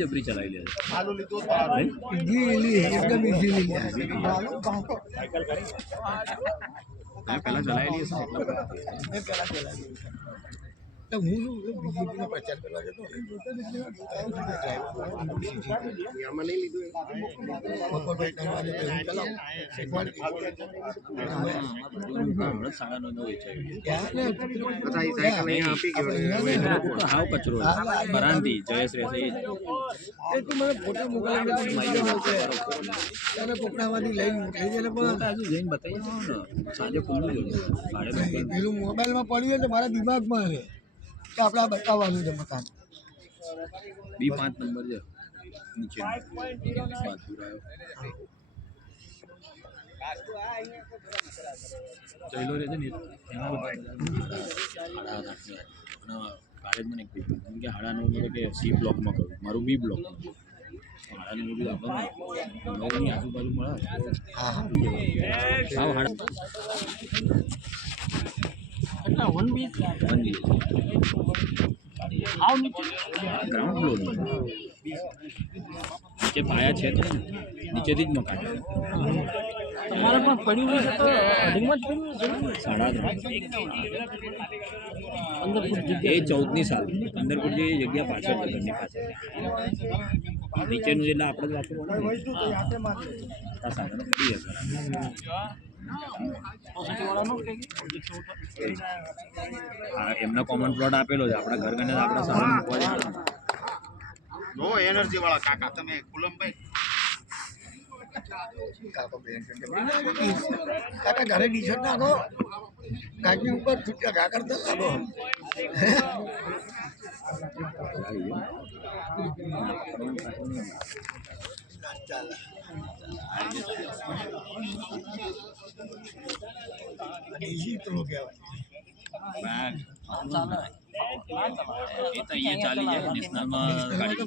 જબરી ચલાવી લે પેલા ચલાવેલી હું બીજેપીનો પ્રચાર કરવા જતો હાવ કચરો બરાંતી જયેશ રહેશે મને ફોટા મોકલાવી કોકડામાંથી લઈ જઈને જઈને બતાવી સાંજે ખુલ્લું પેલું મોબાઈલમાં પડ્યું તો મારા દિમાગમાં આવે કે આપણે આ બતાવવાનું છે મકાન B5 નંબર છે નીચે જયલો રહે છે ને કાલેજમાં કે હાડા 9 કે સી બ્લોકમાં કરું મારું બી બ્લોક હાડા 9 બી આપણને આજુબાજુ મળે ગ્રાઉન્ડ ફ્લોર નીચે પાયા છે તો નીચેથી જ મકાન તમારે પણ પડ્યું હોય છે તો અઢીમાં જ એ 14ની સાલ 15 ફૂટ જેવી જગ્યા પાછળ છે ઘરની પાછળ નીચેનું એટલે આપણે જ વાપરવાનું સાધનો પડી જશે એમનો કોમન પ્લોટ આપેલો છે આપણા ઘર ગણે આપણા સાધન મૂકવા નો એનર્જી વાળા કાકા તમે કુલમભાઈ કાકા ઘરે ટી-શર્ટ નાખો કાકી ઉપર છૂટ્યા ઘા કરતા લાગો એ તો અહીંયા ચાલી જાય નેશનલમાં ગાડી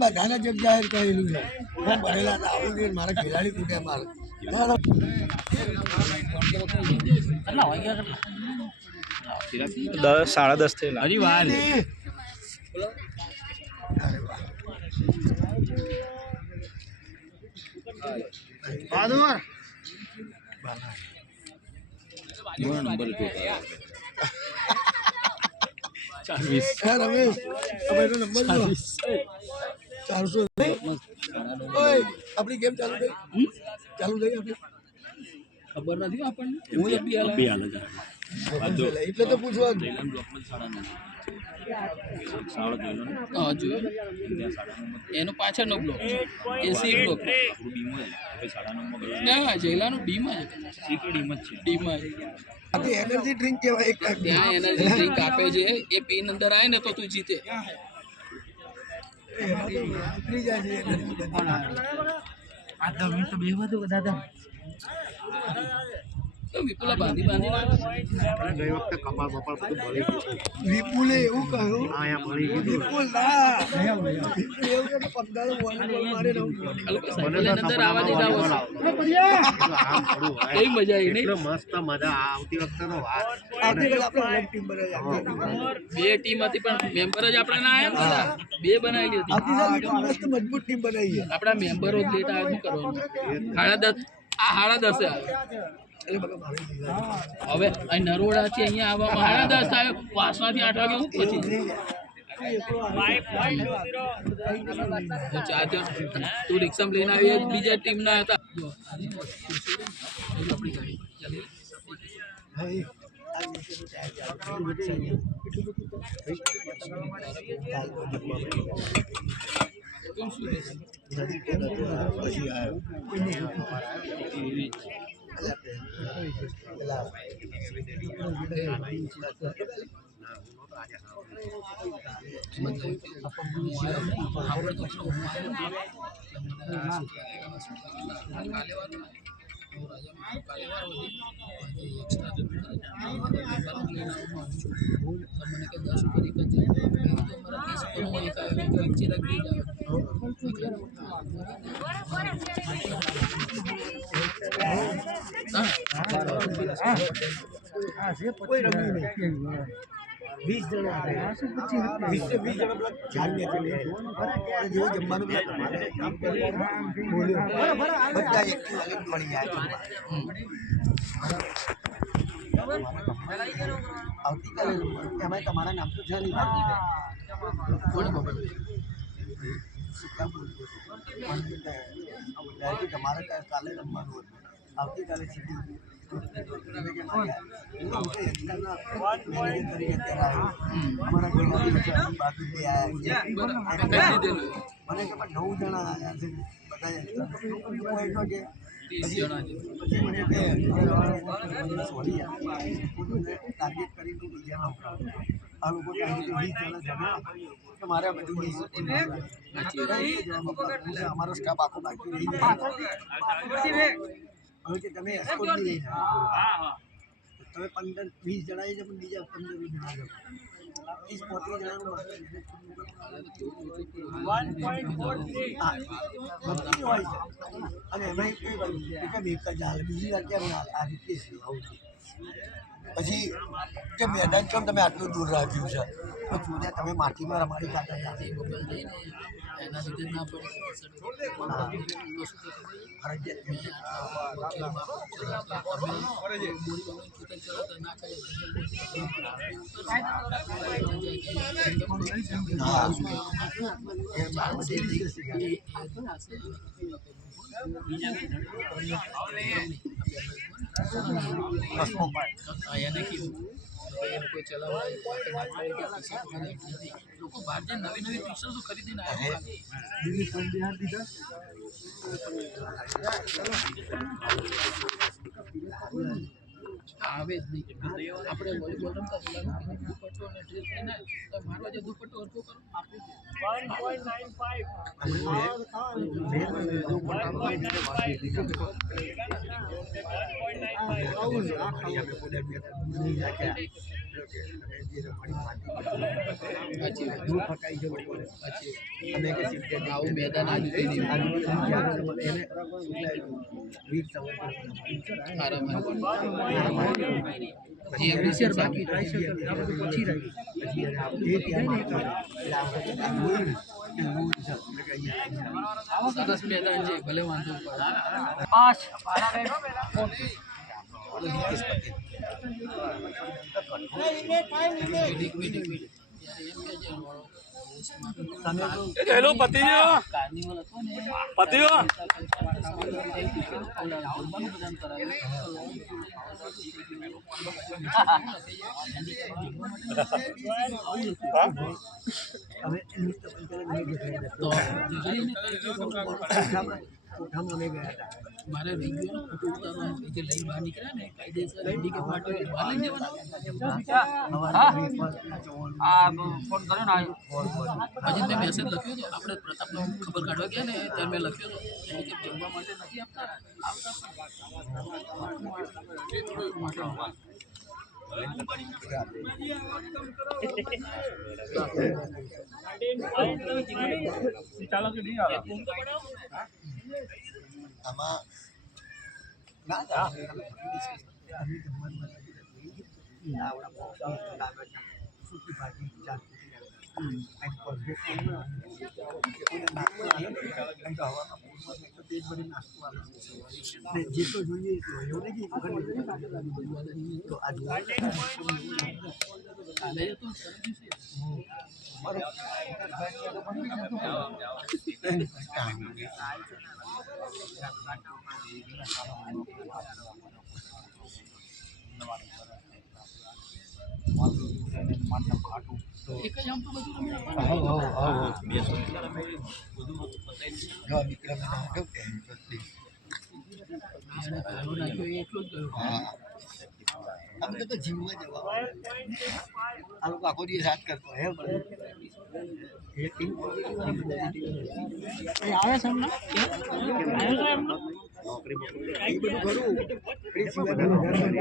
બધાને જગ જાહેર કરેલું છે ભરેલા મારા ખેલાડી કૂટ્યા મારે 10 10:30 થયેલા હજી વાર નંબર રમેશ નંબર 400 આપણી ગેમ ચાલુ થઈ આપણી ખબર નથી આપણને એટલે તો પૂછવાનું એનો પાછળનો બ્લોક એ સી બ્લોક ના જયલાનું ડીમાં ડીમાં એનર્જી ડ્રિંક કહેવાય ત્યાં એનર્જી ડ્રિંક આપે છે એ પીન અંદર આવે ને તો તું જીતે વિપુલા બાંધી ગઈ વખતે કપાળ બપાળ બધું ભળી ગયું વિપુલે એવું કહ્યું વિપુલ ના અંદર આવવા દીધા કેવી મજા આવી નહીં મસ્ત મજા આવતી વખતે તો વાત બે ટીમ હતી પણ મેમ્બર જ આપણે ના આવ્યા બે બનાવેલી હતી મજબૂત ટીમ બનાવી આપણા મેમ્બરો જ લેટ આવે શું કરવાનું 10:30 હવે નરોડાથી અહીંયા આવવામાં 10:30 આવ્યો વાસણાથી 8 વાગે શું પછી તું રિક્ષામાં લઈને આવી બીજા ટીમના હતા કેમ શું થયું? પછી આવ્યો કોઈ રમ્યું નહીં 20 જણા હતા 20 જણા પેલા ઝાડ નીચે બેઠા. જેવું જમવાનું પેલા તમારે કામ કર્યું બોલ્યો બધા એક મળી ગયા. આવતીકાલે એમાં તમારા નામ તો છે નહીં તમારે કાલે રમવાનું હતું. આવતીકાલે સીધી અમારા ઘરના બાજુ બે આવ્યા મને કે 9 જણા આવ્યા છે બધા પછી મને કે સોરી ટાર્ગેટ કરીને બીજા આ લોકો 20 જણા જમા કે મારે બધું અમારો સ્ટાફ આખો બાકી રહી જાય. હવે કે તમે એસ્કોર્ટ બી લઈ જાઓ તમે 15-20 જણા આવી જાઓ પણ બીજા 15-20 જણા જાઓ 30-35 જણાનું હોય છે. અને એમાં એક એક જ હાલ બીજી વાર કેમ ના આ રીતે પછી કે મેદાન કેમ તમે આટલું દૂર રાખ્યું છે તો જોડે તમે માટીમાં રમાડી કાઢતા એના લીધે ના પડે એને કીધું લોકો ચલાવવા લોકો બહાર જે નવી નવી પિક્ચર તો ખરીદીને આવે જ નહીં. આપણે વોલીબોલ રમતા દુપટ્ટો અને ડ્રેસ લઈને મારવા જે દુપટ્ટો હરખો કરો આવું મેદાન સરસ મેદાન છે ભલે વાંધો હેલો પતિયો પતિયો મારે જે લઈ બહાર નીકળ્યા ને કાયદેસર હેન્ડીકેપ માટે બહાર લઈ જવાના ફોન કર્યો ને હજી મેં મેસેજ લખ્યો હતો આપણે પ્રતાપનો ખબર કાઢવા ગયા ને ત્યારે મેં લખ્યો હતો હેન્ડીકેપ જમવા માટે નથી આપતા આમાં ના સૂકી ભાજી જેટલો જોઈએ એટલો એવું નથી તો આ એક જ આમ તો બધું રમી નાખવાનું. અને પહેલો નાખ્યો એ એટલો જ ગયો. અમને તો જીવવા જવા આ લોકો આખો દિવસ હાથ કરતો હે આવે છે એમના? આવે છે એમનો? એ બધું ખરું એ સિવાયના વધારે બધું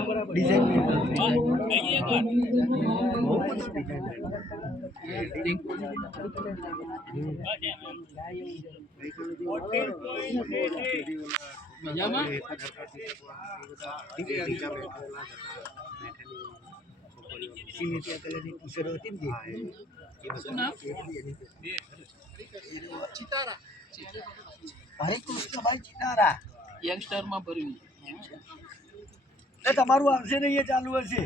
આપણે ડિઝાઇન મજામાં? સિમેન્ટિયા કલરની ટી-શર્ટો હતી ને શું નામ? હરે કૃષ્ણભાઈ ચિતારા યંગસ્ટરમાં ભરવી. એ તમારું આવશે ને એ ચાલુ હશે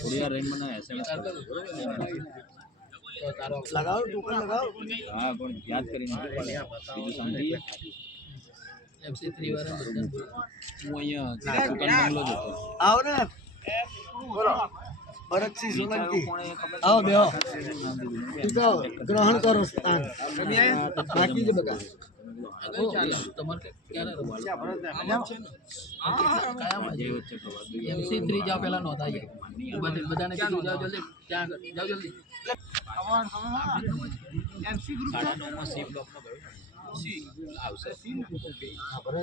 થોડી વાર રહીને મને SMS લગાવો ટોકન લગાવો હા પણ યાદ કરીને બીજું સમજી MC3 વાળા બધા હું અહીંયા દુકાન બંગલો જ હતો આવો ને બોલો ભરતસિંહ સોલંકી આવો બેહો ટીકાઓ ગ્રહણ કરો સ્થાન બાકી જ બધા આગળ ચાલે. તમારે ક્યારે રમવાનું? કયામાં છે? MC3 જાઓ પહેલા નોંધાઈ જાય. બધાને કીધું જાઓ જલ્દી ત્યાં આગળ જાઓ જલ્દી. 9:30 સી બ્લોકમાં ગયો સી આવશે આપણે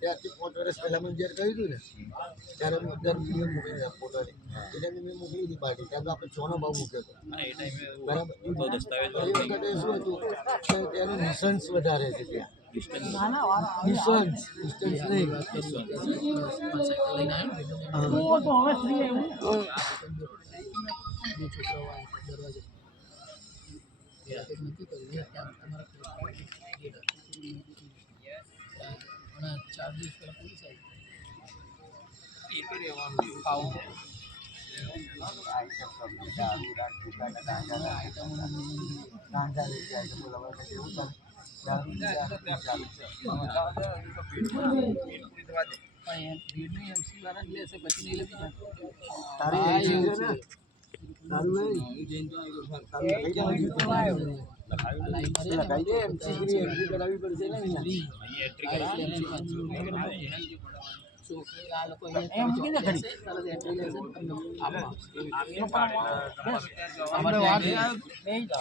ત્યારથી 5 વર્ષ પહેલા મેં જ્યારે કહ્યું હતું ને ત્યારે મેં 11 મિલિયન મૂકી દીધા ફોટોની એટલે મેં મોકલી દીધી પાર્ટી ત્યારે આપણે 6 નો ભાવ મૂક્યો હતો હા એ ટાઈમે બરાબર તો દસ્તાવેજ એ વખતે શું હતું કે ત્યાંનું નિસન્સ વધારે છે ત્યાં ડિસ્ટન્સ ડિસ્ટન્સ નહીં સાયકલ લઈને આવ્યો ને બે છોકરાઓ આવ્યા દરવાજે નથી કર્યું ત્યાં તમારા ગેટ હમણાં 4 દિવસ પહેલા પોલીસ આવી એ કરી રહેવાનું આવું MC વાળા લેશે પછી નહીં લેવી જાય.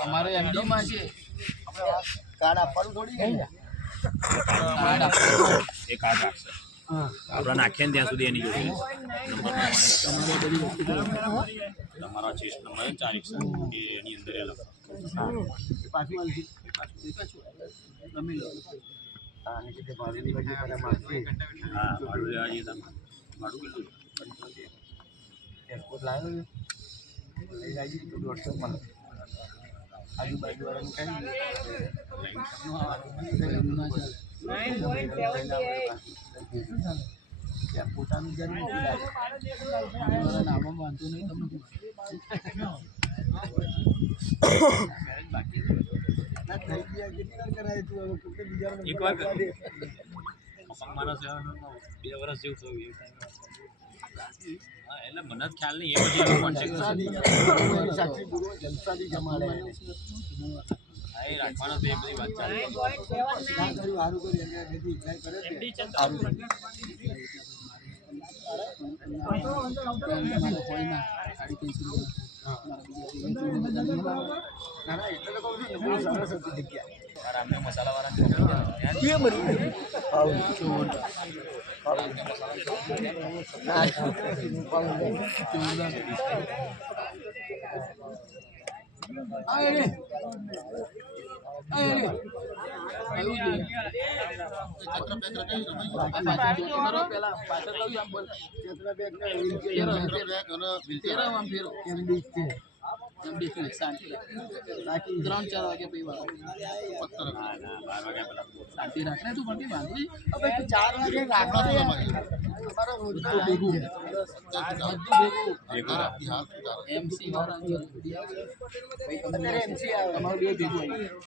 અમારે એમડીમાં છે કાર્ડ આપવાનું થોડી એ કાર્ડ રાખશે આપણે નાખીએ ને ત્યાં સુધી એની જોડે તમારા ચેસ્ટ નંબર 4 એની અંદર એ લખો પાછું આવશે રમી લો. હા ભાડું લેવા જઈએ તમે ભાડું કેટલું એરપોર્ટ લાવ્યો છે લઈ જાય તો 150 મળે આજુબાજુ વાળાને કઈ પોતાનું જન્મ નામમાં વાંધો નહીં તમને થઈ ગયા કેટલી વાર કરાય તું હવે પોતે બીજા એક વાર મારા 2 વર્ષ જેવું થયું એ હા એટલે મને જ ખ્યાલ નહીં એ પછી એનો કોન્ટેક્ટ સાક્ષી પૂરો જલસાથી જમાડે હા એ રાખવાનો તો એ બધી વાત ચાલે સારું કર્યું એને બધી ટ્રાય કરે છે સારું ના ના એટલે તો કહું છું ને બહુ સરસ હતી જગ્યા આરામને મસાલાવાળા કેમ મરી એમ બેઠું શાંતિ રાખ. બાકી 3-4 વાગે પછી વાળો. ના ના 12 વાગ્યા પહેલા શાંતિ રાખ ને તું પણ કઈ વાંધો નહીં. હવે 4 વાગે રાખો બધું ભેગું MC વાળા પછી તમારું બે ભેગું આવી.